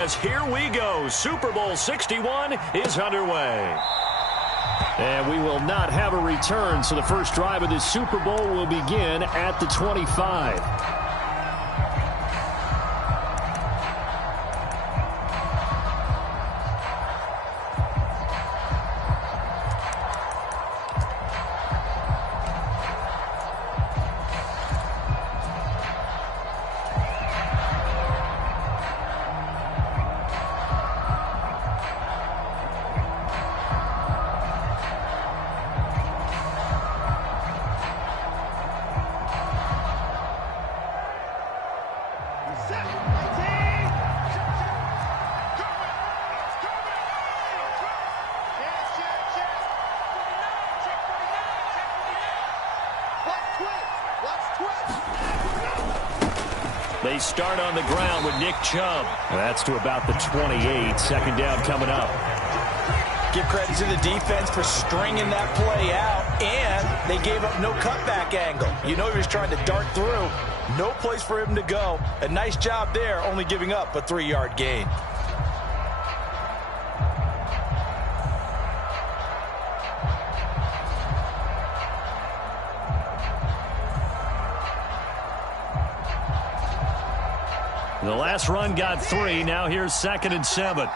As here we go, Super Bowl 61 is underway. And we will not have a return, so the first drive of this Super Bowl will begin at the 25. They start on the ground with Nick Chubb. That's to about the 28. Second down coming up. Give credit to the defense for stringing that play out, and they gave up no cutback angle. You know he was trying to dart through. No place for him to go. A nice job there, only giving up a 3-yard gain. The last run got 3. Now here's 2nd and 7.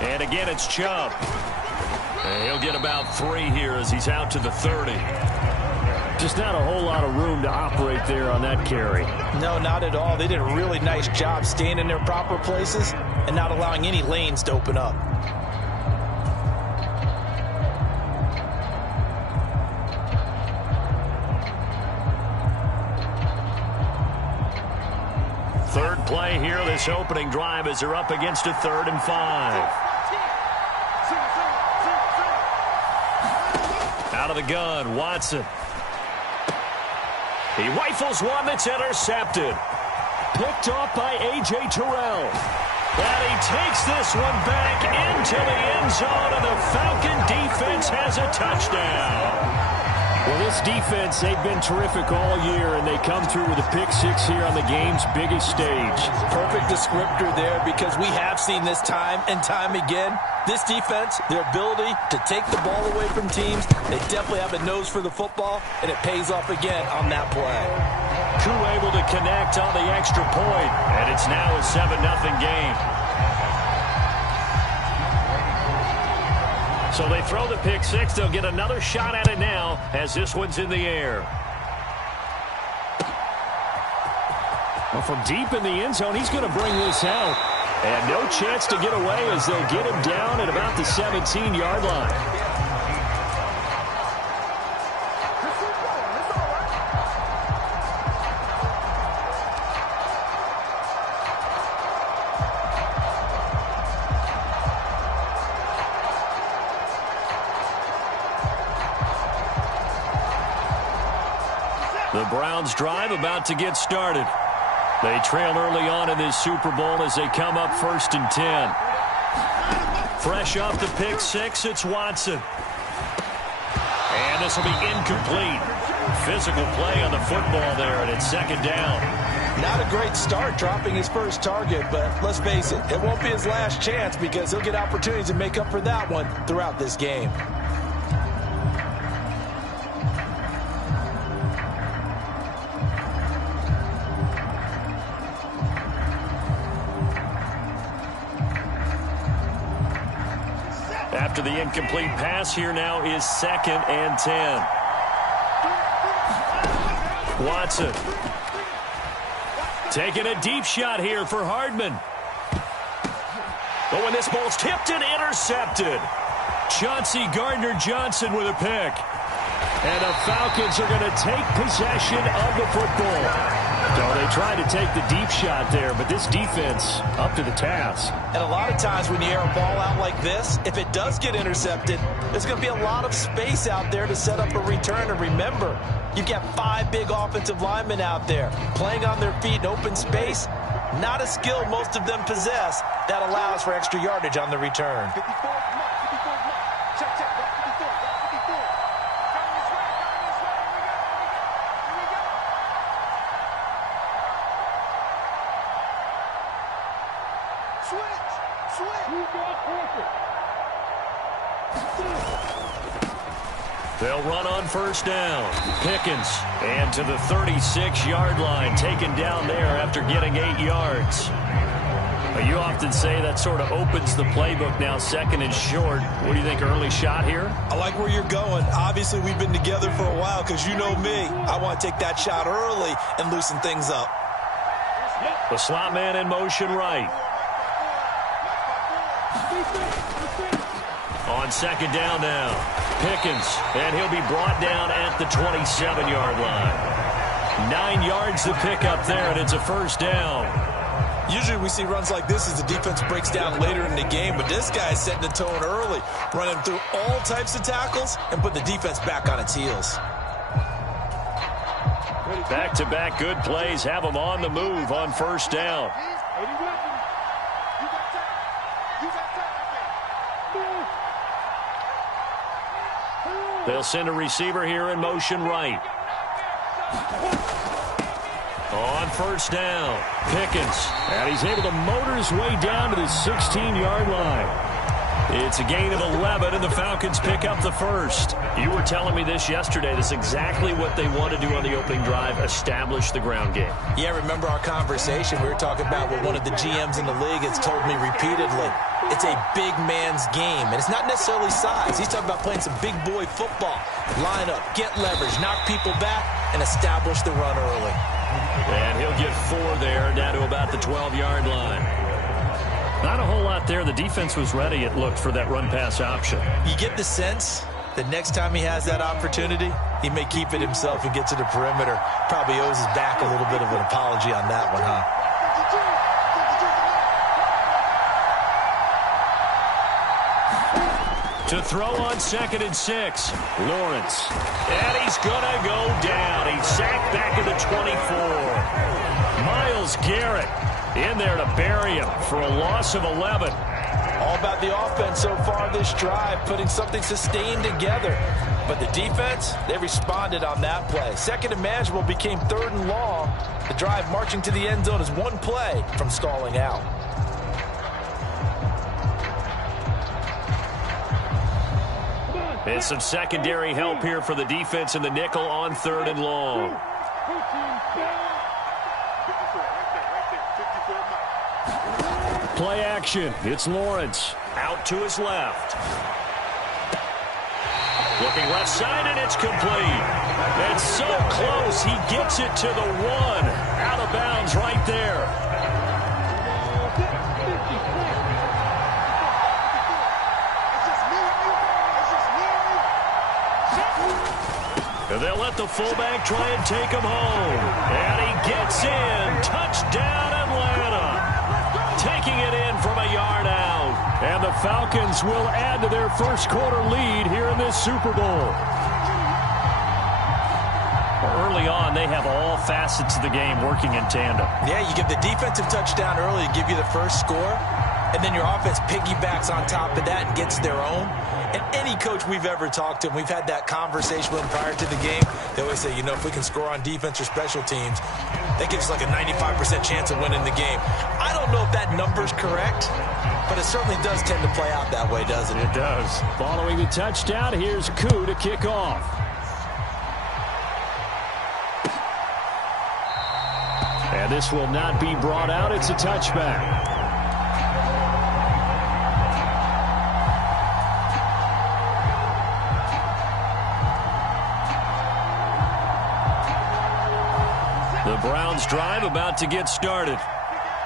And again, it's Chubb. And he'll get about 3 here as he's out to the 30. Just not a whole lot of room to operate there on that carry. No, not at all. They did a really nice job staying in their proper places and not allowing any lanes to open up. Third play here, this opening drive, as they're up against a 3rd and 5. Out of the gun, Watson. He rifles one that's intercepted. Picked off by A.J. Terrell. And he takes this one back into the end zone, and the Falcon defense has a touchdown. Well, this defense, they've been terrific all year, and they come through with a pick-6 here on the game's biggest stage. Perfect descriptor there, because we have seen this time and time again. This defense, their ability to take the ball away from teams, they definitely have a nose for the football, and it pays off again on that play. Koo able to connect on the extra point, and it's now a 7-0 game. So they throw the pick-6. They'll get another shot at it now as this one's in the air. Well, from deep in the end zone, he's going to bring this out. And no chance to get away as they'll get him down at about the 17-yard line. The Browns drive about to get started. They trail early on in this Super Bowl as they come up 1st and 10. Fresh off the pick-6, it's Watson. And this will be incomplete. Physical play on the football there, and it's 2nd down. Not a great start dropping his first target, but let's face it, it won't be his last chance because he'll get opportunities to make up for that one throughout this game. After the incomplete pass, here now is 2nd and 10. Watson. Taking a deep shot here for Hardman. But when this ball's tipped and intercepted. Chauncey Gardner-Johnson with a pick. And the Falcons are going to take possession of the football. So they tried to take the deep shot there, but this defense up to the task. And a lot of times when you air a ball out like this, if it does get intercepted, there's going to be a lot of space out there to set up a return. And remember, you've got 5 big offensive linemen out there playing on their feet in open space. Not a skill most of them possess that allows for extra yardage on the return. They'll run on first down. Pickens, and to the 36-yard line, taken down there after getting 8 yards. You often say that sort of opens the playbook now, second and short. What do you think, early shot here? I like where you're going. Obviously, we've been together for a while because you know me. I want to take that shot early and loosen things up. The slot man in motion right. On second down now, Pickens, and he'll be brought down at the 27-yard line. 9 yards to pick up there, and it's a first down. Usually we see runs like this as the defense breaks down later in the game, but this guy is setting the tone early, running through all types of tackles and put the defense back on its heels. Back-to-back good plays have them on the move on first down. They'll send a receiver here in motion right. On first down, Pickens, and he's able to motor his way down to the 16-yard line. It's a gain of 11, and the Falcons pick up the first. You were telling me this yesterday. This is exactly what they want to do on the opening drive, establish the ground game. Yeah, remember our conversation. We were talking about what one of the GMs in the league has told me repeatedly. It's a big man's game, and it's not necessarily size. He's talking about playing some big boy football. Line up, get leverage, knock people back, and establish the run early. And he'll get 4 there, down to about the 12-yard line. Not a whole lot there. The defense was ready, it looked, for that run-pass option. You get the sense that next time he has that opportunity, he may keep it himself and get to the perimeter. Probably owes his back a little bit of an apology on that one, huh? To throw on second and 6, Lawrence. And he's going to go down. He's sacked back at the 24. Myles Garrett in there to bury him for a loss of 11. All about the offense so far this drive, putting something sustained together. But the defense, they responded on that play. Second and manageable became 3rd and long. The drive marching to the end zone is one play from stalling out. And some secondary help here for the defense in the nickel on 3rd and long. Play action. It's Lawrence out to his left. Looking left side, and it's complete. It's so close. He gets it to the 1. Out of bounds right there. And they'll let the fullback try and take him home. And he gets in. Touchdown, Atlanta. Taking it in from a yard out. And the Falcons will add to their first quarter lead here in this Super Bowl. Early on, they have all facets of the game working in tandem. Yeah, you give the defensive touchdown early to give you the first score, and then your offense piggybacks on top of that and gets their own. And any coach we've ever talked to, and we've had that conversation with them prior to the game, they always say, you know, if we can score on defense or special teams, that gives us like a 95% chance of winning the game. I don't know if that number's correct, but it certainly does tend to play out that way, doesn't it? It does. Following the touchdown, here's Koo to kick off. And this will not be brought out. It's a touchback. The Browns drive about to get started.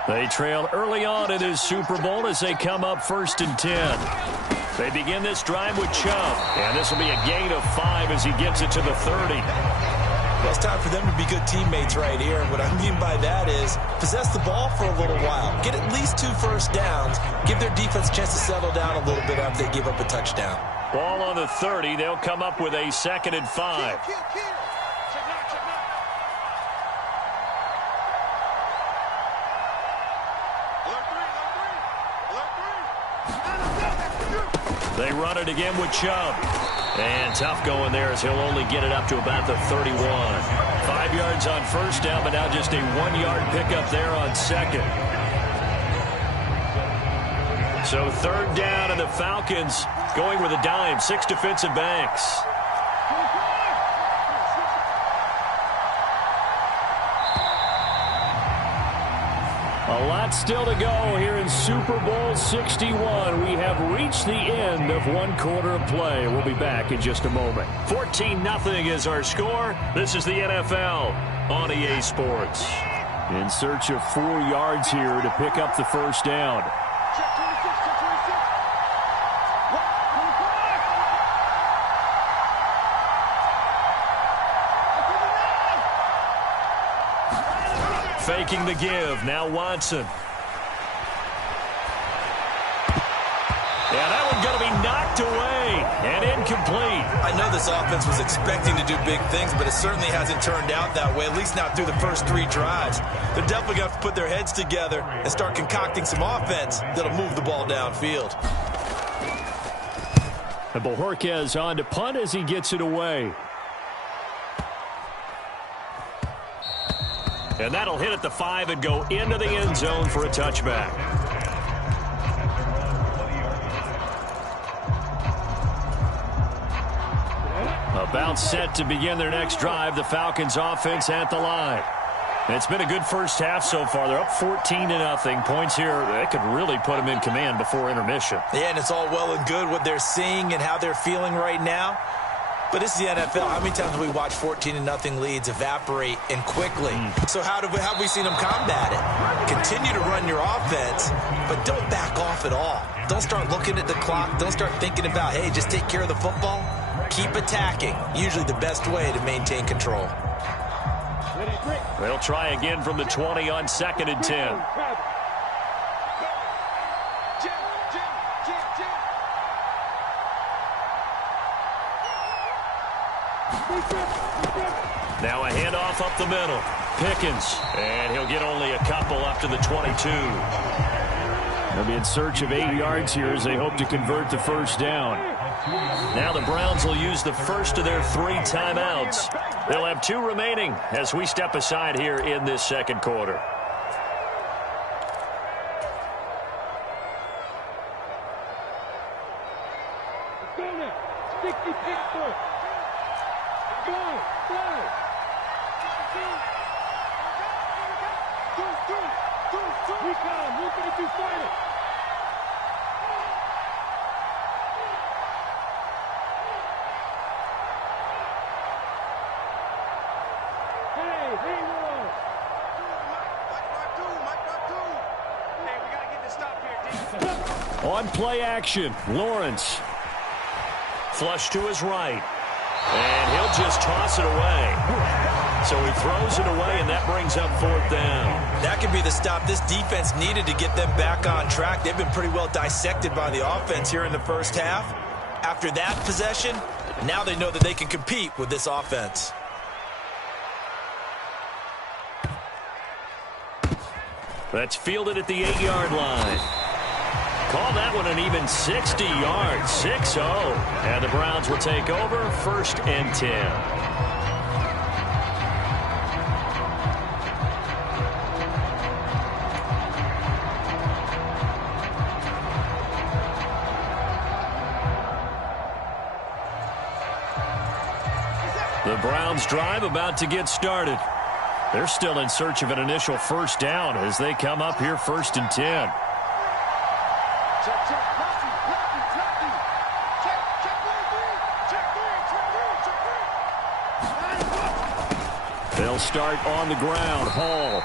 They trail early on in this Super Bowl as they come up 1st and 10. They begin this drive with Chubb, and this will be a gain of 5 as he gets it to the 30. Well, it's time for them to be good teammates right here. What I mean by that is possess the ball for a little while. Get at least 2 first downs. Give their defense a chance to settle down a little bit after they give up a touchdown. Ball on the 30. They'll come up with a 2nd and 5. They run it again with Chubb. And tough going there as he'll only get it up to about the 31. 5 yards on first down, but now just a 1-yard pickup there on second. So third down, and the Falcons going with a dime. 6 defensive backs. A lot still to go here in Super Bowl 61. We have reached the end of one quarter of play. We'll be back in just a moment. 14-0 is our score. This is the NFL on EA Sports. In search of 4 yards here to pick up the first down. Faking the give. Now Watson. Yeah, that one's going to be knocked away and incomplete. I know this offense was expecting to do big things, but it certainly hasn't turned out that way, at least not through the first 3 drives. They're definitely going to have to put their heads together and start concocting some offense that'll move the ball downfield. And Bojorquez on to punt as he gets it away. And that'll hit at the 5 and go into the end zone for a touchback. About set to begin their next drive. The Falcons offense at the line. It's been a good first half so far. They're up 14-0. Points here, they could really put them in command before intermission. Yeah, and it's all well and good what they're seeing and how they're feeling right now. But this is the NFL. How many times have we watched 14-0 leads evaporate and quickly? So how have we seen them combat it? Continue to run your offense, but don't back off at all. Don't start looking at the clock. Don't start thinking about, hey, just take care of the football. Keep attacking. Usually the best way to maintain control. They'll try again from the 20 on 2nd and 10. Now a handoff up the middle. Pickens, and he'll get only a couple up to the 22. They'll be in search of 8 yards here as they hope to convert the first down. Now the Browns will use the first of their 3 timeouts. They'll have 2 remaining as we step aside here in this second quarter. On play action, Lawrence. Flush to his right. And he'll just toss it away. So he throws it away, and that brings up 4th down. That could be the stop this defense needed to get them back on track. They've been pretty well dissected by the offense here in the first half. After that possession, now they know that they can compete with this offense. That's fielded at the 8-yard line. Call that one an even 60 yards, 6-0. And the Browns will take over 1st and 10. The Browns drive about to get started. They're still in search of an initial first down as they come up here 1st and 10. They'll start on the ground. Hall.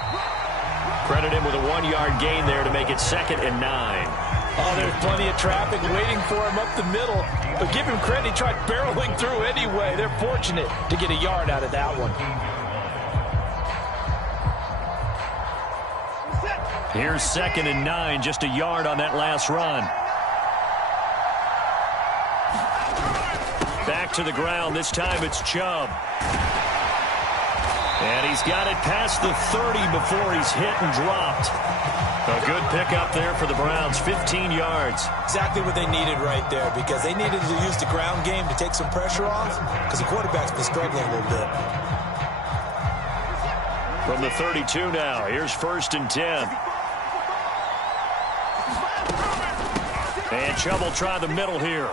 Credit him with a 1-yard gain there to make it 2nd and 9. Oh, there's plenty of traffic waiting for him up the middle. But give him credit, he tried barreling through anyway. They're fortunate to get a yard out of that one. Here's 2nd and 9, just a yard on that last run. Back to the ground. This time it's Chubb. And he's got it past the 30 before he's hit and dropped. A good pickup there for the Browns, 15 yards. Exactly what they needed right there, because they needed to use the ground game to take some pressure off, because the quarterback's been struggling a little bit. From the 32 now, here's 1st and 10. And Chubb will try the middle here.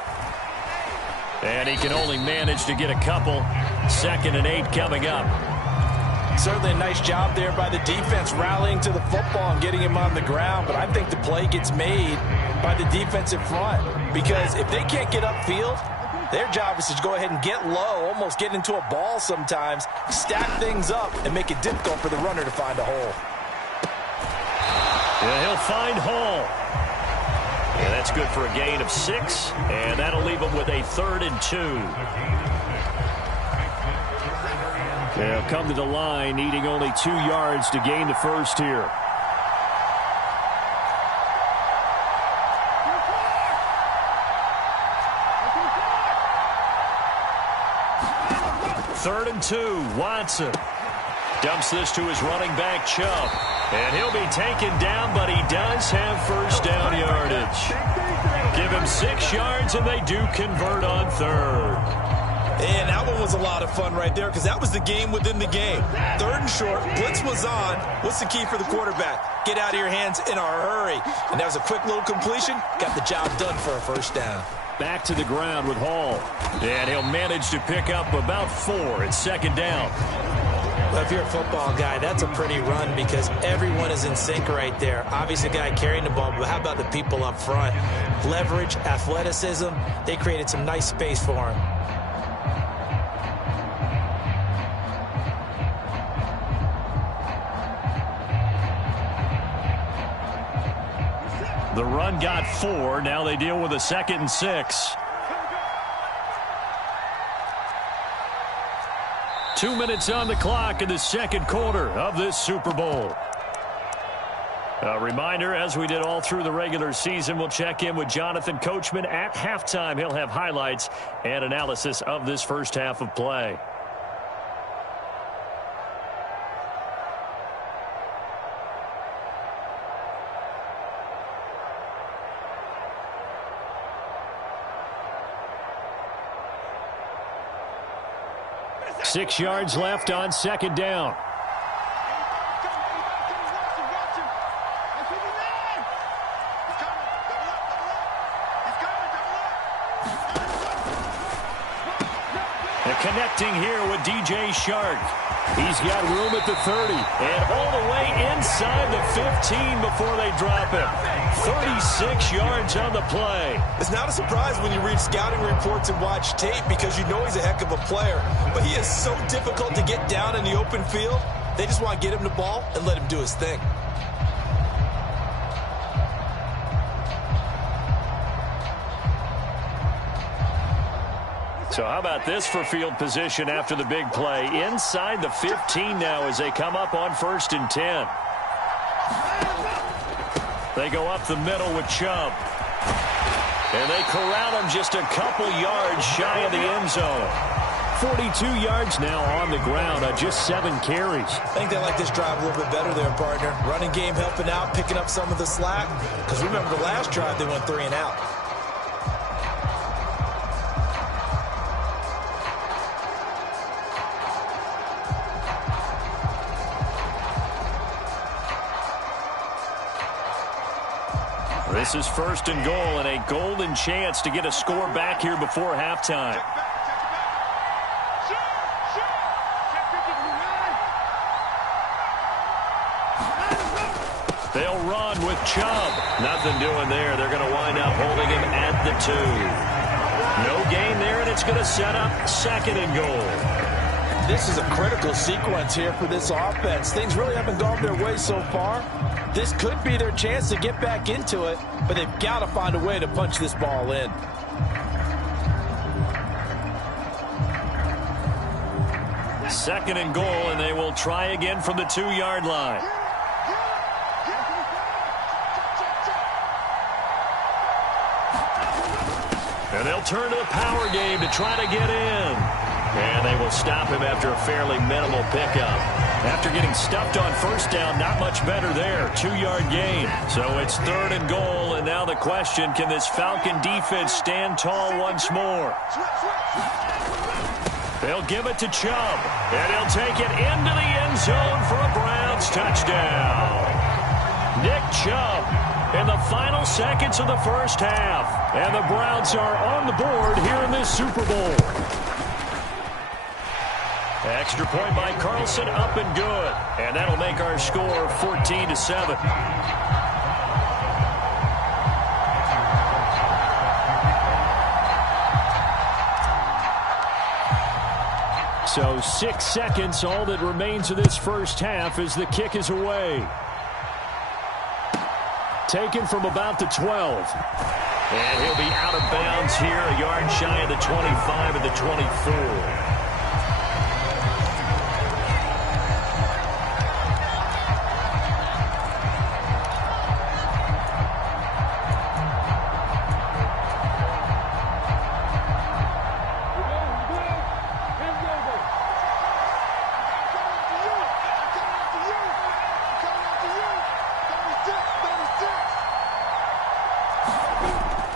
And he can only manage to get a couple. 2nd and 8 coming up. Certainly a nice job there by the defense rallying to the football and getting him on the ground. But I think the play gets made by the defensive front. Because if they can't get upfield, their job is to go ahead and get low, almost get into a ball sometimes, stack things up, and make it difficult for the runner to find a hole. Yeah, he'll find Hall. And that's good for a gain of 6. And that'll leave him with a 3rd and 2. They'll come to the line, needing only 2 yards to gain the first here. Third and 2, Watson. Dumps this to his running back, Chubb. And he'll be taken down, but he does have first down yardage. Give him 6 yards, and they do convert on 3rd. And that one was a lot of fun right there because that was the game within the game. 3rd and short, blitz was on. What's the key for the quarterback? Get out of your hands in a hurry. And that was a quick little completion. Got the job done for a first down. Back to the ground with Hall. And he'll manage to pick up about 4 at 2nd down. Well, if you're a football guy, that's a pretty run because everyone is in sync right there. Obviously, the guy carrying the ball, but how about the people up front? Leverage, athleticism, they created some nice space for him. The run got 4. Now they deal with a 2nd and 6. 2 minutes on the clock in the 2nd quarter of this Super Bowl. A reminder, as we did all through the regular season, we'll check in with Jonathan Coachman at halftime. He'll have highlights and analysis of this first half of play. Six yards left on 2nd down. And connecting here with DJ Shark. He's got room at the 30 and all the way inside the 15 before they drop him. 36 yards on the play. It's not a surprise when you read scouting reports and watch tape because you know he's a heck of a player. But he is so difficult to get down in the open field. They just want to get him the ball and let him do his thing. So how about this for field position after the big play? Inside the 15 now as they come up on 1st and 10. They go up the middle with Chubb. And they corral him just a couple yards shy of the end zone. 42 yards now on the ground on just 7 carries. I think they like this drive a little bit better there, partner. Running game helping out, picking up some of the slack. Because remember the last drive they went 3 and out. This is 1st and goal and a golden chance to get a score back here before halftime. They'll run with Chubb. Nothing doing there. They're going to wind up holding him at the 2. No gain there, and it's going to set up 2nd and goal. This is a critical sequence here for this offense. Things really haven't gone their way so far. This could be their chance to get back into it, but they've got to find a way to punch this ball in. Second and goal, and they will try again from the 2-yard line. And they'll turn to the power game to try to get in. And they will stop him after a fairly minimal pickup. After getting stuffed on 1st down, not much better there. 2-yard gain. So it's 3rd and goal, and now the question, can this Falcon defense stand tall once more? They'll give it to Chubb, and he'll take it into the end zone for a Browns touchdown. Nick Chubb in the final seconds of the first half. And the Browns are on the board here in this Super Bowl. Extra point by Carlson, up and good. And that'll make our score 14-7. So 6 seconds, all that remains of this first half as the kick is away. Taken from about the 12. And he'll be out of bounds here, a yard shy of the 25 and the 24.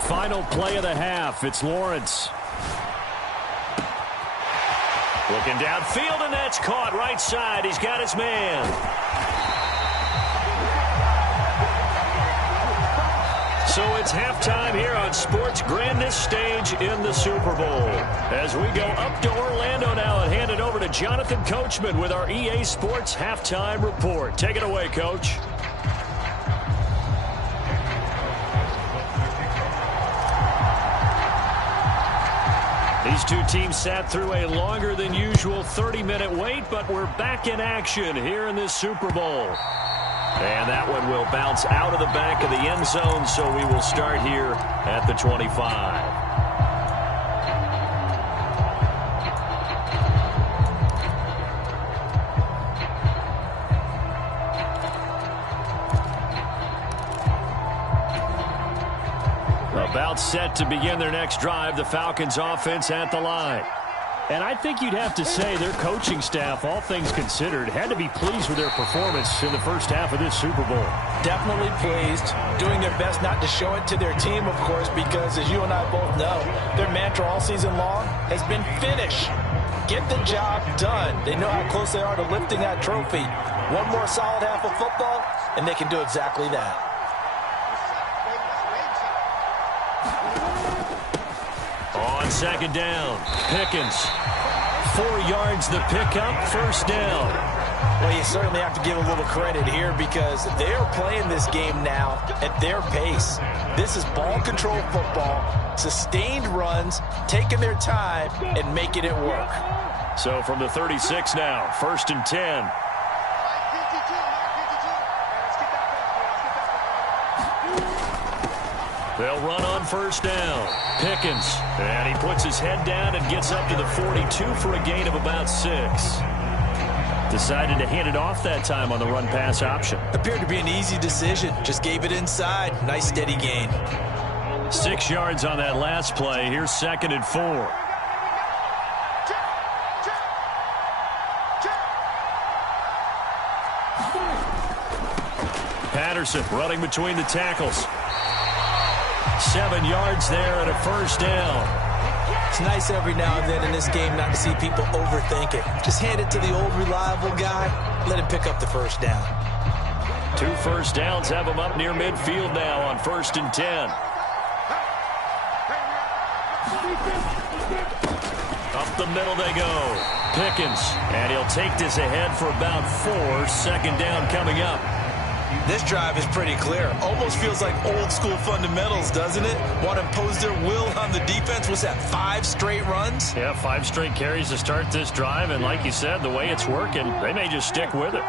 Final play of the half. It's Lawrence. Looking downfield, and that's caught right side. He's got his man. So it's halftime here on sports' grandest stage in the Super Bowl. As we go up to Orlando now and hand it over to Jonathan Coachman with our EA Sports Halftime Report. Take it away, Coach. These two teams sat through a longer than usual 30-minute wait, but we're back in action here in this Super Bowl. And that one will bounce out of the back of the end zone, so we will start here at the 25. About set to begin their next drive, the Falcons offense at the line. And I think you'd have to say their coaching staff, all things considered, had to be pleased with their performance in the first half of this Super Bowl. Definitely pleased, doing their best not to show it to their team, of course, because as you and I both know, their mantra all season long has been finish. Get the job done. They know how close they are to lifting that trophy. One more solid half of football, and they can do exactly that. On second down, Pickens. 4 yards the pickup, first down. Well, you certainly have to give a little credit here because they're playing this game now at their pace. This is ball control football, sustained runs, taking their time and making it work. So from the 36 now, first and 10. They'll run on first down. Pickens, and he puts his head down and gets up to the 42 for a gain of about 6. Decided to hand it off that time on the run-pass option. Appeared to be an easy decision. Just gave it inside. Nice steady gain. 6 yards on that last play. Here's second and 4. Patterson running between the tackles. 7 yards there and a first down. It's nice every now and then in this game not to see people overthink it. Just hand it to the old reliable guy. Let him pick up the first down. 2 first downs have him up near midfield now on first and 10. Up the middle they go. Pickens, and he'll take this ahead for about 4. Second down coming up. This drive is pretty clear. Almost feels like old school fundamentals, doesn't it? Want to impose their will on the defense. Was that 5 straight runs? Yeah, 5 straight carries to start this drive. And like you said, the way it's working, they may just stick with it.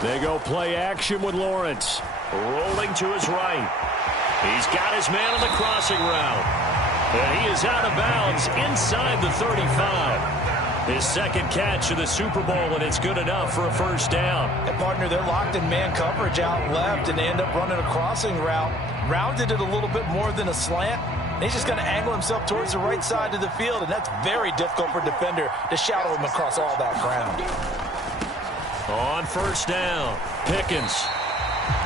They go play action with Lawrence. Rolling to his right. He's got his man on the crossing route. And he is out of bounds inside the 35. His second catch of the Super Bowl, and it's good enough for a first down. And partner, they're locked in man coverage out left, and they end up running a crossing route. Rounded it a little bit more than a slant. And he's just going to angle himself towards the right side of the field, and that's very difficult for a defender to shadow him across all that ground. On first down, Pickens.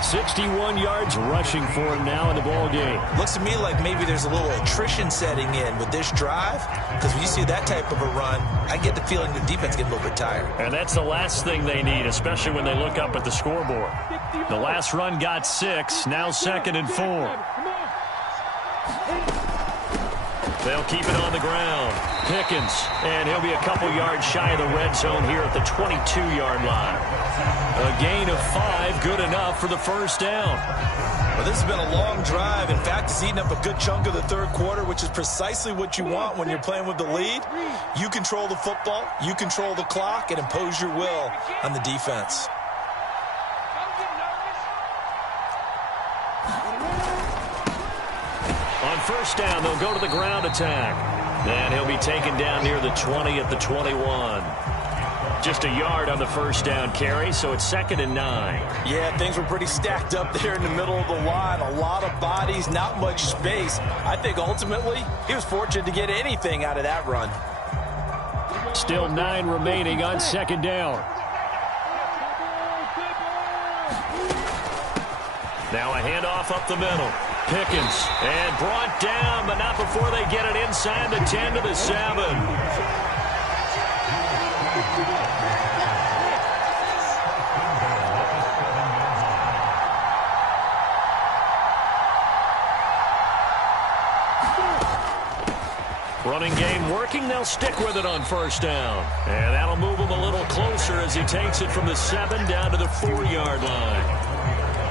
61 yards rushing for him now in the ball game. Looks to me like maybe there's a little attrition setting in with this drive, because when you see that type of a run, I get the feeling the defense getting a little bit tired. And that's the last thing they need, especially when they look up at the scoreboard. The last run got 6, now 2nd and 4. They'll keep it on the ground. Pickens, and he'll be a couple yards shy of the red zone here at the 22-yard line. A gain of 5, good enough for the first down. Well, this has been a long drive. In fact, it's eaten up a good chunk of the third quarter, which is precisely what you want when you're playing with the lead. You control the football, you control the clock, and impose your will on the defense. On first down, they'll go to the ground attack. And he'll be taken down near the 20 at the 21. Just a yard on the first down carry, so it's 2nd and 9. Yeah, things were pretty stacked up there in the middle of the line. A lot of bodies, not much space. I think ultimately he was fortunate to get anything out of that run. Still 9 remaining on 2nd down. Now a handoff up the middle. Pickens, and brought down, but not before they get it inside the 10 to the 7. Running game working, they'll stick with it on first down. And that'll move him a little closer as he takes it from the 7 down to the 4-yard line.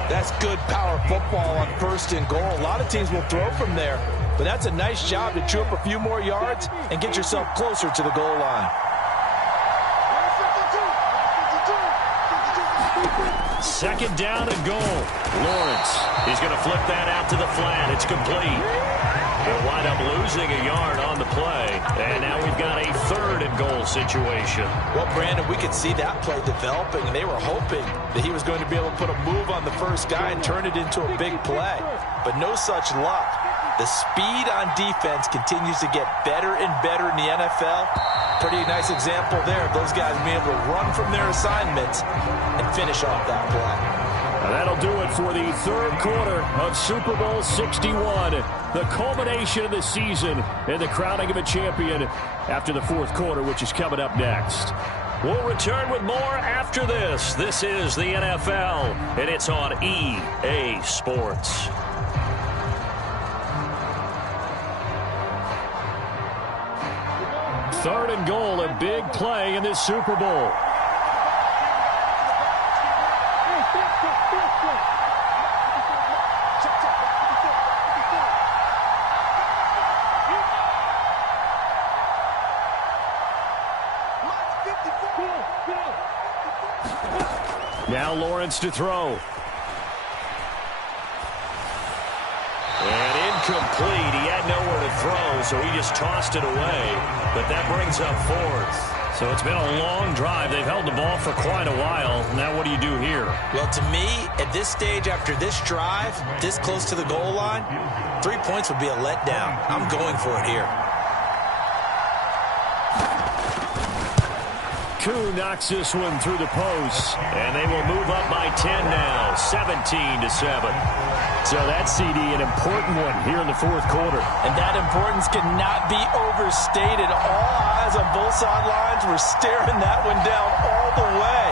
That's good power football on 1st and goal. A lot of teams will throw from there, but that's a nice job to chew up a few more yards and get yourself closer to the goal line. 2nd down and goal. Lawrence, he's going to flip that out to the flat. It's complete. They'll wind up losing a yard on the play, and now we've got a 3rd and goal situation. Well, Brandon, we could see that play developing, and they were hoping that he was going to be able to put a move on the first guy and turn it into a big play. But no such luck. The speed on defense continues to get better and better in the NFL. Pretty nice example there of those guys being able to run from their assignments and finish off that play. Now that'll do it for the 3rd quarter of Super Bowl 61. The culmination of the season and the crowning of a champion after the 4th quarter, which is coming up next. We'll return with more after this. This is the NFL, and it's on EA Sports. Third and goal, a big play in this Super Bowl. Now Lawrence to throw. And incomplete. He had nowhere to throw, so he just tossed it away. But that brings up 4th. So it's been a long drive. They've held the ball for quite a while. Now what do you do here? Well, to me, at this stage after this drive, this close to the goal line, 3 points would be a letdown. I'm going for it here. Koo knocks this one through the post, and they will move up by 10 now, 17-7. So that, CD, an important one here in the 4th quarter. And that importance cannot be overstated. All eyes on both sidelines were staring that one down all the way.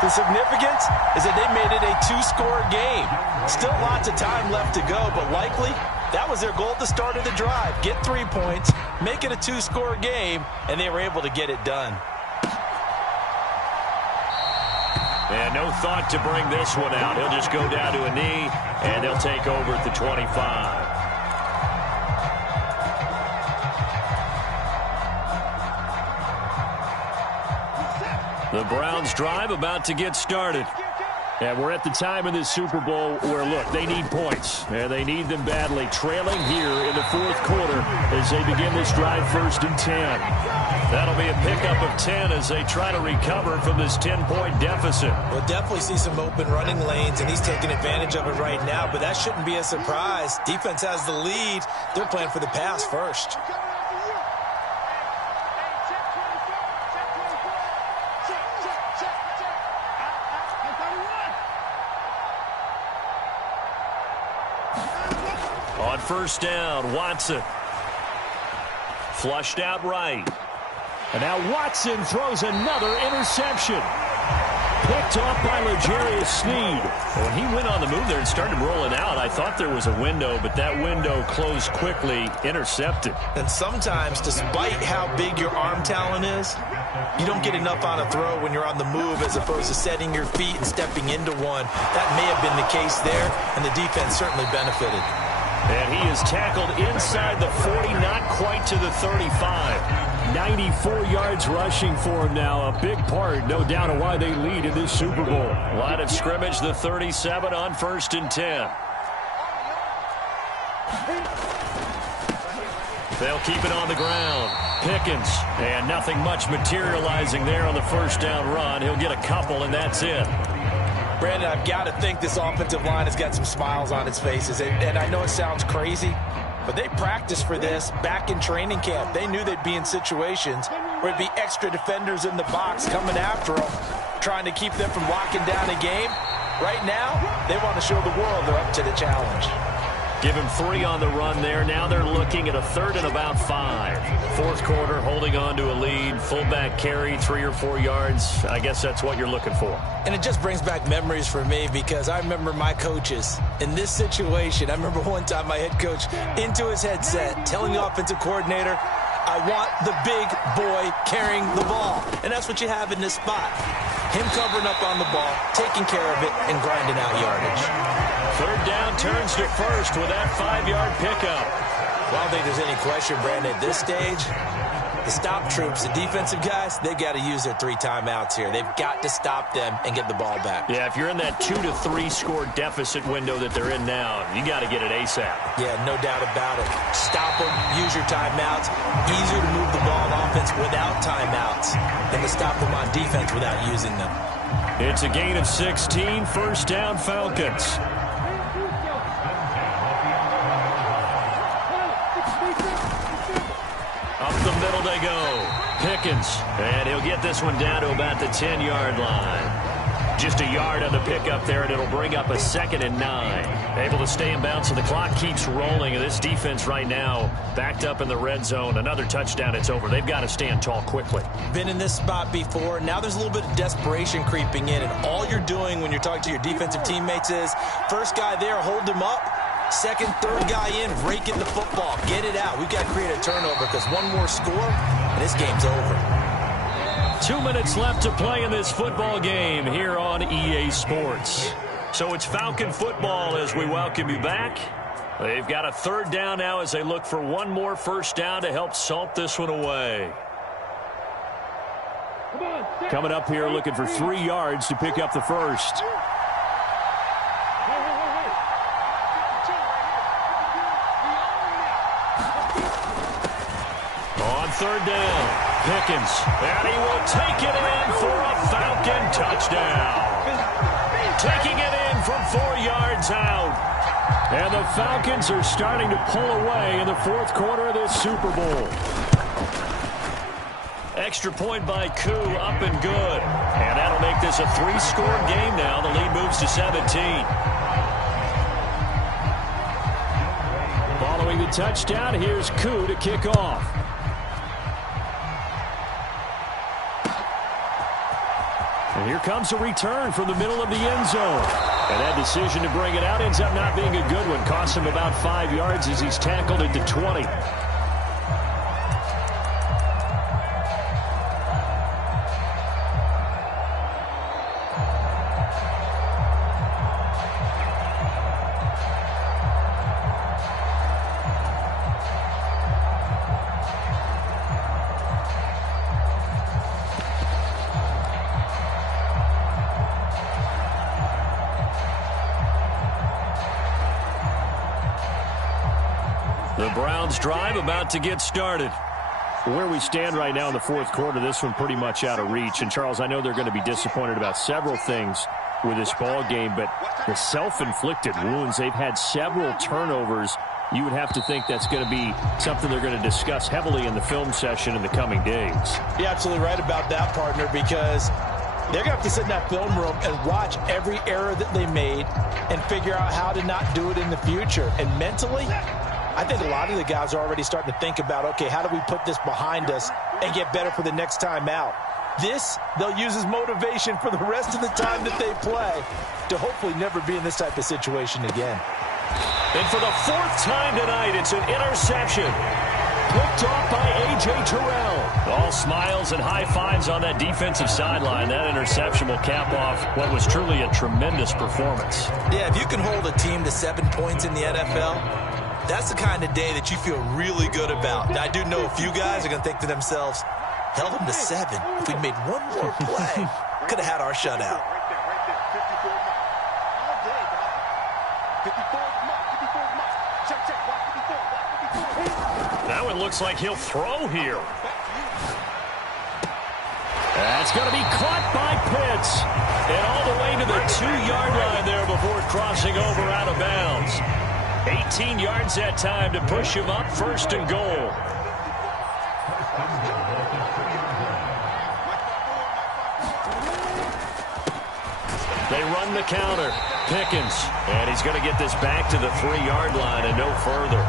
The significance is that they made it a 2-score game. Still lots of time left to go, but likely that was their goal at the start of the drive. Get 3 points, make it a 2-score game, and they were able to get it done. And no thought to bring this one out. He'll just go down to a knee, and they'll take over at the 25. The Browns drive about to get started. And we're at the time in this Super Bowl where, look, they need points. And they need them badly. Trailing here in the 4th quarter as they begin this drive 1st and 10. That'll be a pickup of 10 as they try to recover from this 10-point deficit. We'll definitely see some open running lanes, and he's taking advantage of it right now. But that shouldn't be a surprise. Defense has the lead. They're playing for the pass first. On first down, Watson. Flushed out right. And now Watson throws another interception. Picked off by L'Jarius Sneed. When he went on the move there and started rolling out, I thought there was a window, but that window closed quickly, intercepted. And sometimes, despite how big your arm talent is, you don't get enough on a throw when you're on the move as opposed to setting your feet and stepping into one. That may have been the case there, and the defense certainly benefited. And he is tackled inside the 40, not quite to the 35. 94 yards rushing for him now. A big part, no doubt, of why they lead in this Super Bowl. Line of scrimmage, the 37 on 1st and 10. They'll keep it on the ground. Pickens, and nothing much materializing there on the first down run. He'll get a couple, and that's it. Brandon, I've got to think this offensive line has got some smiles on its faces. And I know it sounds crazy, but they practiced for this back in training camp. They knew they'd be in situations where it'd be extra defenders in the box coming after them, trying to keep them from locking down a game. Right now, they want to show the world they're up to the challenge. Give him 3 on the run there. Now they're looking at a 3rd and about 5. Fourth quarter, holding on to a lead. Fullback carry, 3 or 4 yards. I guess that's what you're looking for. And it just brings back memories for me because I remember my coaches in this situation. I remember one time my head coach into his headset telling the offensive coordinator, I want the big boy carrying the ball. And that's what you have in this spot. Him covering up on the ball, taking care of it, and grinding out yardage. 3rd down turns to 1st with that 5-yard pickup. Well, I don't think there's any question, Brandon, at this stage, the stop troops, the defensive guys, they've got to use their 3 timeouts here. They've got to stop them and get the ball back. Yeah, if you're in that 2 to 3 score deficit window that they're in now, you got to get it ASAP. Yeah, no doubt about it. Stop them, use your timeouts. Easier to move the ball on offense without timeouts than to stop them on defense without using them. It's a gain of 16, first down Falcons. Up the middle they go. Pickens, and he'll get this one down to about the 10-yard line. Just a yard on the pickup there, and it'll bring up a 2nd and 9. Able to stay in bounds, so the clock keeps rolling. And this defense right now backed up in the red zone. Another touchdown, it's over. They've got to stand tall quickly. Been in this spot before. Now there's a little bit of desperation creeping in, and all you're doing when you're talking to your defensive teammates is first guy there, hold him up. Second, third guy in, rake in the football. Get it out. We've got to create a turnover because one more score, and this game's over. 2 minutes left to play in this football game here on EA Sports. So it's Falcon football as we welcome you back. They've got a 3rd down now as they look for one more first down to help salt this one away. Coming up here looking for 3 yards to pick up the first. On 3rd down, Pickens, and he will take it in for a Falcon touchdown. Taking it in from 4 yards out. And the Falcons are starting to pull away in the 4th quarter of this Super Bowl. Extra point by Koo, up and good. And that'll make this a 3-score game now. The lead moves to 17. Following the touchdown, here's Koo to kick off. And here comes a return from the middle of the end zone. And that decision to bring it out ends up not being a good one. Costs him about 5 yards as he's tackled at the 20. The Browns drive about to get started. Where we stand right now in the 4th quarter, this one pretty much out of reach. And, Charles, I know they're going to be disappointed about several things with this ball game, but the self-inflicted wounds, they've had several turnovers. You would have to think that's going to be something they're going to discuss heavily in the film session in the coming days. You're absolutely right about that, partner, because They're going to have to sit in that film room and watch every error that they made and figure out how to not do it in the future. And mentally, I think a lot of the guys are already starting to think about, okay, how do we put this behind us and get better for the next time out? This, they'll use as motivation for the rest of the time that they play to hopefully never be in this type of situation again. And for the fourth time tonight, it's an interception. Picked off by A.J. Terrell. All smiles and high fives on that defensive sideline. That interception will cap off what was truly a tremendous performance. Yeah, if you can hold a team to 7 points in the NFL, that's the kind of day that you feel really good about. Now, I do know a few guys are going to think to themselves, held them to 7. If we'd made one more play, could have had our shutout. Now it looks like he'll throw here. That's going to be caught by Pitts. And all the way to the 2-yard line there before crossing over out of bounds. 18 yards that time to push him up, 1st and goal. They run the counter. Pickens. And he's going to get this back to the 3-yard line and no further.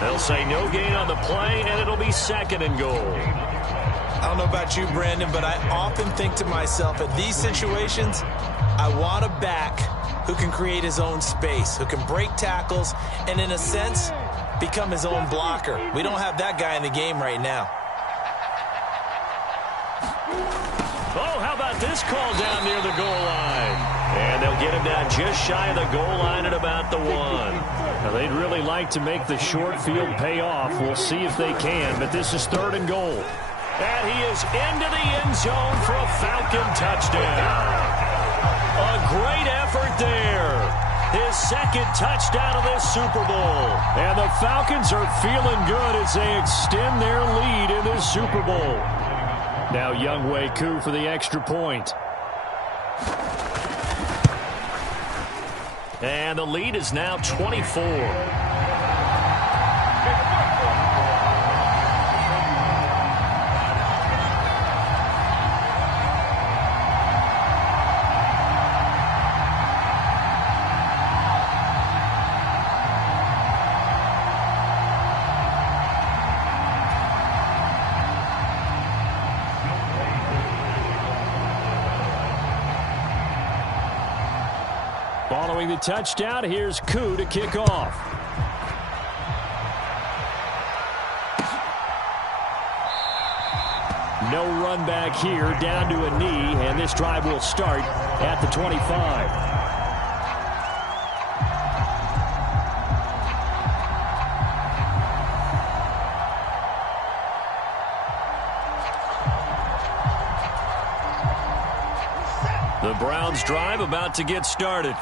They'll say no gain on the play, and it'll be 2nd and goal. I don't know about you, Brandon, but I often think to myself, at these situations, I want a back who can create his own space, who can break tackles, and in a sense, become his own blocker. We don't have that guy in the game right now. Oh, how about this call down near the goal line? And they'll get him down just shy of the goal line at about the 1. Now, they'd really like to make the short field pay off. We'll see if they can, but this is 3rd and goal. And he is into the end zone for a Falcon touchdown. A great effort there. His 2nd touchdown of this Super Bowl. And the Falcons are feeling good as they extend their lead in this Super Bowl. Now Younghoe Koo for the extra point. And the lead is now 24. Following the touchdown, here's Koo to kick off. No run back here, down to a knee, and this drive will start at the 25. The Browns drive about to get started.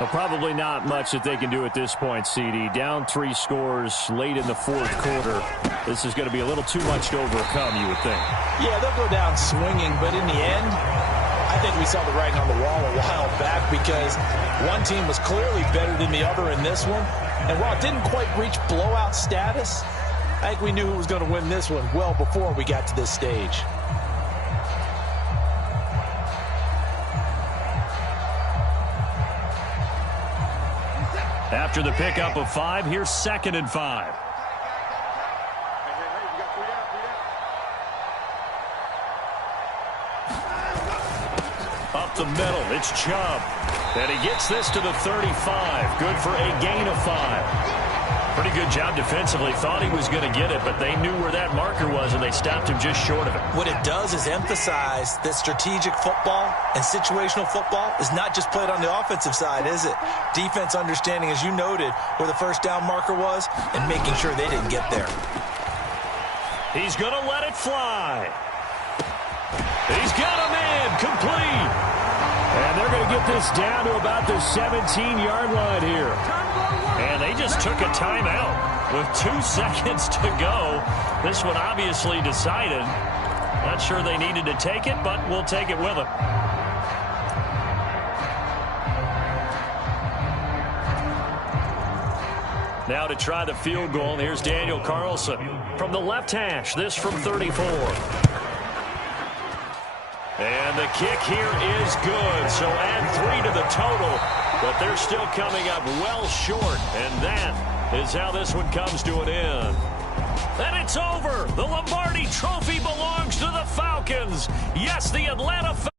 Well, probably not much that they can do at this point, CD. Down 3 scores late in the 4th quarter. This is going to be a little too much to overcome, you would think. Yeah, they'll go down swinging, but in the end, I think we saw the writing on the wall a while back because one team was clearly better than the other in this one. And while it didn't quite reach blowout status, I think we knew who was going to win this one well before we got to this stage. After the pickup of 5, here's 2nd and 5. Up the middle, it's Chubb. And he gets this to the 35. Good for a gain of 5. Pretty good job defensively. Thought he was going to get it, but they knew where that marker was, and they stopped him just short of it. What it does is emphasize that strategic football and situational football is not just played on the offensive side, is it? Defense understanding, as you noted, where the first down marker was and making sure they didn't get there. He's going to let it fly. He's got a man complete. And they're going to get this down to about the 17-yard line here. And they just took a timeout with 2 seconds to go. This one obviously decided. Not sure they needed to take it, but we'll take it with them. Now to try the field goal, here's Daniel Carlson from the left hash. This from 34. And And the kick here is good. So add 3 to the total, but they're still coming up well short. And that is how this one comes to an end. And it's over. The Lombardi Trophy belongs to the Falcons. Yes, the Atlanta Falcons.